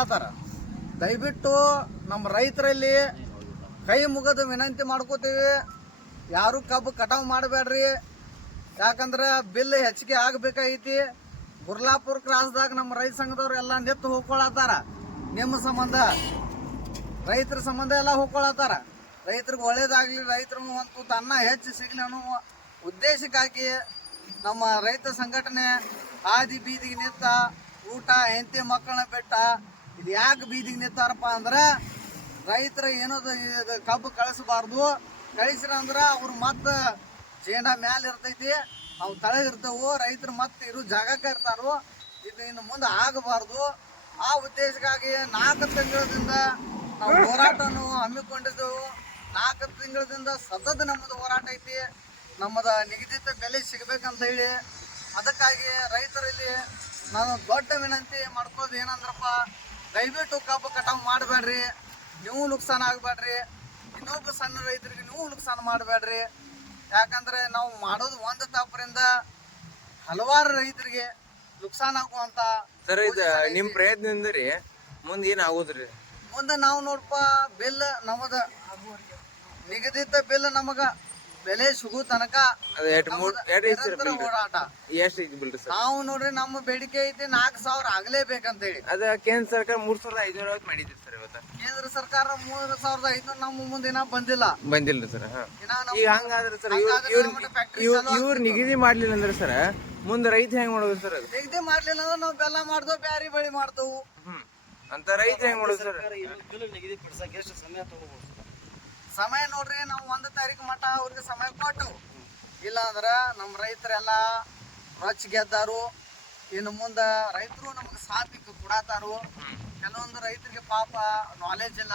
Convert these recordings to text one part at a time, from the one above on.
ಹೋಗ್ಕೊಳತ್ತಾರ. ದಯವಿಟ್ಟು ನಮ್ಮ ರೈತರಲ್ಲಿ ಕೈ ಮುಗಿದು ವಿನಂತಿ ಮಾಡ್ಕೋತೀವಿ, ಯಾರು ಕಬ್ಬು ಕಟಾವು ಮಾಡಬೇಡ್ರಿ. ಯಾಕಂದ್ರೆ ಬಿಲ್ ಹೆಚ್ಚಿಗೆ ಆಗಬೇಕಾಗೈತಿ. ಗುರ್ಲಾಪುರ ಕ್ರಾಸ್ದಾಗ ನಮ್ಮ ರೈತ ಸಂಘದವ್ರು ಎಲ್ಲ ನಿಂತು ಹೋಗ್ಕೊಳತ್ತಾರ. ನಿಮ್ಮ ಸಂಬಂಧ ರೈತರ ಸಂಬಂಧ ಎಲ್ಲ ಹೋಗ್ಕೊಳತ್ತಾರ. ರೈತರಿಗೆ ಒಳ್ಳೇದಾಗ್ಲಿ, ರೈತರು ಒಂದು ತನ್ನ ಹೆಚ್ಚು ಸಿಗಲಿ ಅನ್ನೋ ಉದ್ದೇಶಕ್ಕಾಗಿ ನಮ್ಮ ರೈತ ಸಂಘಟನೆ ಹಾದಿ ಬೀದಿಗೆ ನಿಂತ ಊಟ ಹೆಂಡತಿ ಮಕ್ಕಳನ್ನ ಬಿಟ್ಟ ಇದು ಯಾಕೆ ಬೀದಿಗೆ ನಿಂತಾರಪ್ಪ ಅಂದ್ರೆ ರೈತರ ಏನದು ಕಬ್ಬು ಕಳಿಸಬಾರ್ದು. ಕಳಿಸ್ರ ಅಂದ್ರೆ ಅವ್ರು ಮತ್ತೆ ಜೇಂಡ ಮ್ಯಾಲ ಇರ್ತೈತಿ, ಅವು ತಳಗಿರ್ತವು, ರೈತರು ಮತ್ತೆ ಇರೋ ಜಾಗಕ್ಕೆ ಇರ್ತಾರೋ. ಇದು ಇನ್ನು ಮುಂದೆ ಆಗಬಾರ್ದು. ಆ ಉದ್ದೇಶಕ್ಕಾಗಿ 4 ತಿಂಗಳಿಂದ ನಾವು ಹೋರಾಟವನ್ನು ಹಮ್ಮಿಕೊಂಡಿದ್ದೆವು. 4 ತಿಂಗಳಿಂದ ಸತತ ನಮ್ಮದು ಹೋರಾಟ ಐತಿ. ನಮ್ಮದು ನಿಗದಿತ ಬೆಲೆ ಸಿಗಬೇಕಂತ ಹೇಳಿ ಅದಕ್ಕಾಗಿ ರೈತರಲ್ಲಿ ನಾನು ದೊಡ್ಡ ವಿನಂತಿ ಮಾಡ್ಕೋದು ಏನಂದ್ರಪ್ಪ, ದಯವಿಟ್ಟು ಕಬ್ಬು ಕಟಾವು ಮಾಡಬೇಡ್ರಿ, ನೀವು ನುಕ್ಸಾನ ಆಗಬೇಡ್ರಿ, ಇನ್ನೊಬ್ಬ ಸಣ್ಣ ರೈತರಿಗೆ ನೀವು ನುಕ್ಸಾನ ಮಾಡಬೇಡ್ರಿ. ಯಾಕಂದ್ರೆ ನಾವು ಮಾಡೋದು ಒಂದು ತಪ್ಪರಿಂದ ಹಲವಾರು ರೈತರಿಗೆ ನುಕ್ಸಾನ ಆಗುವಂತ. ಸರ್, ಇದು ನಿಮ್ಮ ಪ್ರಯತ್ನದಿಂದ ರೀ ಮುಂದೆ ಏನು ಆಗೋದ್ರಿ? ಮುಂದೆ ನಾವು ನೋಡಪ್ಪ, ಬಿಲ್ ನಮ್ಮದ ನಿಗದಿತ ಬಿಲ್ ನಮಗ ಬೆಲೆ ಸಿಗೋ ತನಕ ಹೋರಾಟ. ನಾವು ನೋಡ್ರಿ ನಮ್ಮ ಬೇಡಿಕೆ ಐತಿ 4,000 ಆಗ್ಲೇಬೇಕಂತ ಹೇಳಿ. ಅದ ಕೇಂದ್ರ ಸರ್ಕಾರ 3,500 ಮಾಡಿದ್ರಿ ಸರ್. ಇವತ್ತು ಕೇಂದ್ರ ಸರ್ಕಾರ 3,500 ನಮ್ಮ ಮುಂದಿನ ಬಂದಿಲ್ಲ ಸರ್. ಈಗ ಹಂಗಾದ್ರೆ ಸರ್ ಇವ್ರು ನಿಗದಿ ಮಾಡ್ಲಿಲ್ಲ ಅಂದ್ರೆ ಸರ್ ಮುಂದೆ ರೈತ ಹೆಂಗ್ ಮಾಡೋದು ಸರ್? ಅದು ನಿಗದಿ ಮಾಡ್ಲಿಲ್ಲ ಅಂದ್ರೆ ನಾವು ಬೆಲ್ಲ ಮಾಡ್ದೋ ಬ್ಯಾರಿ ಬಳಿ ಮಾಡ್ತವು ಅಂತ ರೈತ ಹೆಂಗ್ ಮಾಡೋದು ಸರ್? ಸಮಯ ನೋಡ್ರಿ, ನಾವು 1 ತಾರೀಕು ಮಟ್ಟ ಅವ್ರಿಗೆ ಸಮಯ ಕೊಟ್ಟು, ಇಲ್ಲ ಅಂದ್ರೆ ನಮ್ಮ ರೈತರೆಲ್ಲ ರೊಚ್ಚ ಗೆದ್ದಾರು. ಇನ್ನು ಮುಂದೆ ರೈತರು ನಮಗೆ ಸಾಥ್ ಕೊಡತಾರು. ಕೆಲವೊಂದು ರೈತರಿಗೆ ಪಾಪ ನಾಲೆಜ್ ಇಲ್ಲ,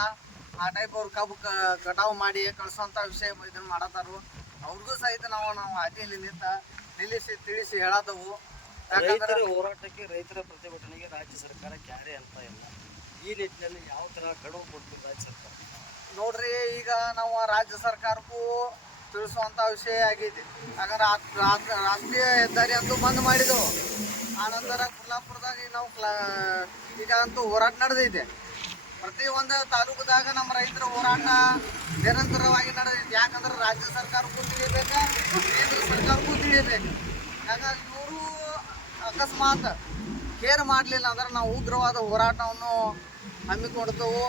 ಆ ಟೈಪ್ ಅವ್ರು ಕಬ್ಬು ಕಟಾವು ಮಾಡಿ ಕಳ್ಸೋಂಥ ವಿಷಯ ಇದನ್ನ ಮಾಡತಾರು. ಅವ್ರಿಗೂ ಸಹಿತ ನಾವು ಹಾದಿಯಲ್ಲಿ ನಿಲ್ಲಿಸಿ ತಿಳಿಸಿ ಹೇಳದವು. ರೈತರ ಹೋರಾಟಕ್ಕೆ, ರೈತರ ಪ್ರತಿಭಟನೆಗೆ ರಾಜ್ಯ ಸರ್ಕಾರ ಕ್ಯಾರೆ ಅಂತ ಇಲ್ಲ. ಈ ನಿಟ್ಟಿನಲ್ಲಿ ಯಾವ ತರ ಗಡುವು ಕೊಡ್ತೀವಿ ರಾಜ್ಯ ಸರ್ಕಾರ? ನೋಡ್ರಿ, ಈಗ ನಾವು ರಾಜ್ಯ ಸರ್ಕಾರಕ್ಕೂ ತಿಳಿಸುವಂತ ವಿಷಯ ಆಗೈತಿ. ಯಾಕಂದ್ರೆ ರಾಷ್ಟ್ರೀಯ ಹೆದ್ದಾರಿ ಅಂತೂ ಬಂದ್ ಮಾಡಿದೆವು. ಆನಂತರ ಗುರ್ಲಾಪುರದಾಗ ನಾವು ಈಗ ಅಂತೂ ಹೋರಾಟ ನಡೆದೈತೆ. ಪ್ರತಿ ಒಂದು ತಾಲೂಕದಾಗ ನಮ್ಮ ರೈತರ ಹೋರಾಟ ನಿರಂತರವಾಗಿ ನಡೆದೈತಿ. ಯಾಕಂದ್ರೆ ರಾಜ್ಯ ಸರ್ಕಾರಕ್ಕೂ ತಿಳಿಬೇಕು, ಕೇಂದ್ರ ಸರ್ಕಾರಕ್ಕೂ ತಿಳಿಬೇಕು. ಯಾಕಂದ್ರೆ ಇವರು ಅಕಸ್ಮಾತ್ ಕೇರ್ ಮಾಡಲಿಲ್ಲ ಅಂದ್ರೆ ನಾವು ಉಗ್ರವಾದ ಹೋರಾಟವನ್ನು ಹಮ್ಮಿಕೊಡ್ತೇವೆ.